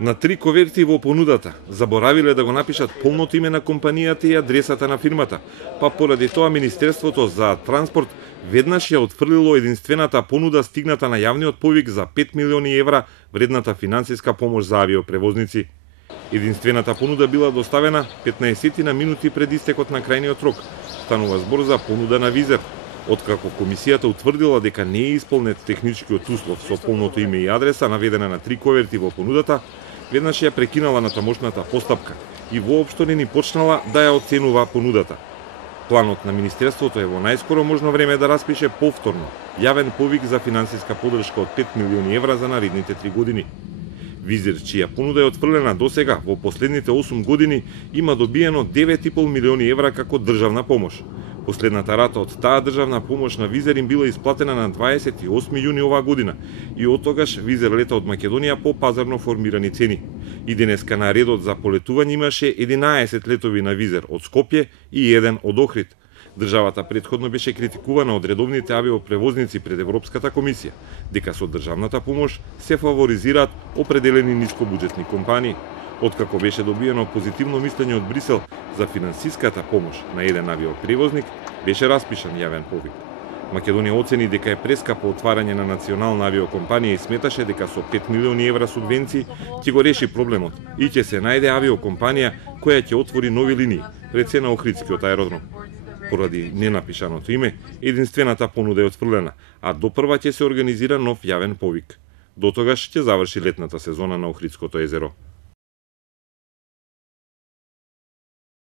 На 3 коверти во понудата заборавиле да го напишат полното име на компанијата и адресата на фирмата, па поради тоа Министерството за транспорт веднаш ја отфрлило единствената понуда стигната на јавниот повик за 5 милиони евра вредната финансиска помош за авиопревозници. Единствената понуда била доставена 15 на минути пред истекот на крајниот рок. Станува збор за понуда на Визер. Откако комисијата утврдила дека не е исполнет техничкиот услов со полното име и адреса наведена на 3 коверти во понудата, веднаш ја прекинала натамошната постапка и воопшто не ни почнала да ја оценува понудата. Планот на Министерството е во најскоро можно време да распише повторно јавен повик за финансиска подршка од 5 милиони евра за наредните 3 години. Визер, чија понуда е отфрлена досега во последните 8 години, има добиено 9,5 милиони евра како државна помош. Последната рата од таа државна помош на Визер им била исплатена на 28 јуни оваа година и од тогаш Визер лета од Македонија по пазарно формирани цени. И денеска на редот за полетување имаше 11 летови на Визер од Скопје и 1 од Охрид. Државата претходно беше критикувана од редовните авиопревозници пред Европската комисија, дека со државната помош се фаворизираат определени нискобуџетни компании. Откако беше добиено позитивно мислење од Брисел за финансиската помош на еден авиопревозник, беше распишан јавен повик. Македонија оцени дека е прескапо отварање на национална авиокомпанија и сметаше дека со 5 милиони евра субвенции ќе го реши проблемот и ќе се најде авиокомпанија која ќе отвори нови линии, рече на Охридскиот аеродром. Поради ненапишаното име, единствената понуда е отфрлена, а допрва ќе се организира нов јавен повик. До тогаш ќе заврши летната сезона на Охридското езеро.